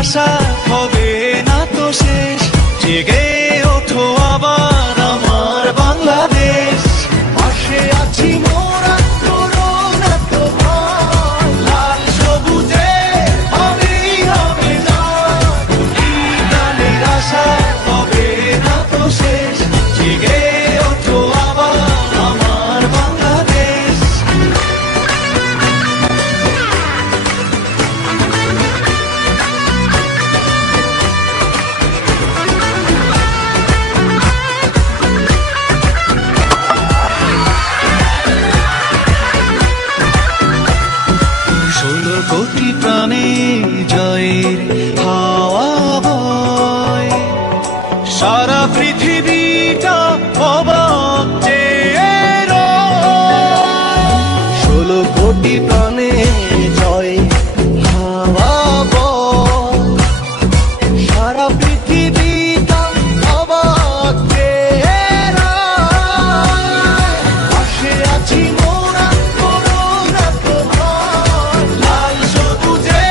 আশা হবে না তো শেষ। জেগে ওঠো আবার আমার বাংলাদেশ। পাশে আছি মোরা, করো না তো ভয়। লাল সবুজে হবেই হবে জয়। এই গানের আশা হবে না তো শেষ। জেগে ওঠো আবার আমার বাংলাদেশ। কোটি প্রাণে জয়ের হাওয়া বয়। সারা পৃথিবীটা অবাক যে রয়। 16 কোটি প্রাণে জয় হাওয়া বয়। সারা পৃথিবীটা অবাক যে রয়। পাশে আছি মোরা, করো না তো ভয়। লাল সবুজে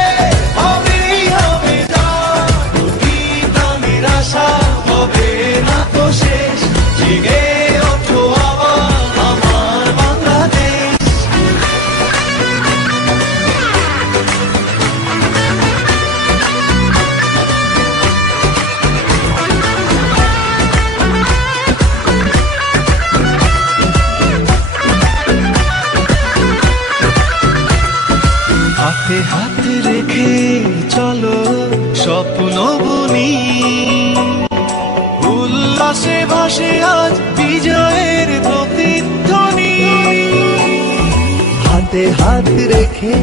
হবেই হবে জয়। কোটি প্রাণের আশা হবে না তো শেষ। জেগে ওঠো আবার আমার বাংলাদেশ। হাতে হাতে রেখে চলো স্বপ্ন বুনি। উল্লাসে ভাসে আজ বিজয়ের প্রতিধ্বনি। হাতে হাত রেখে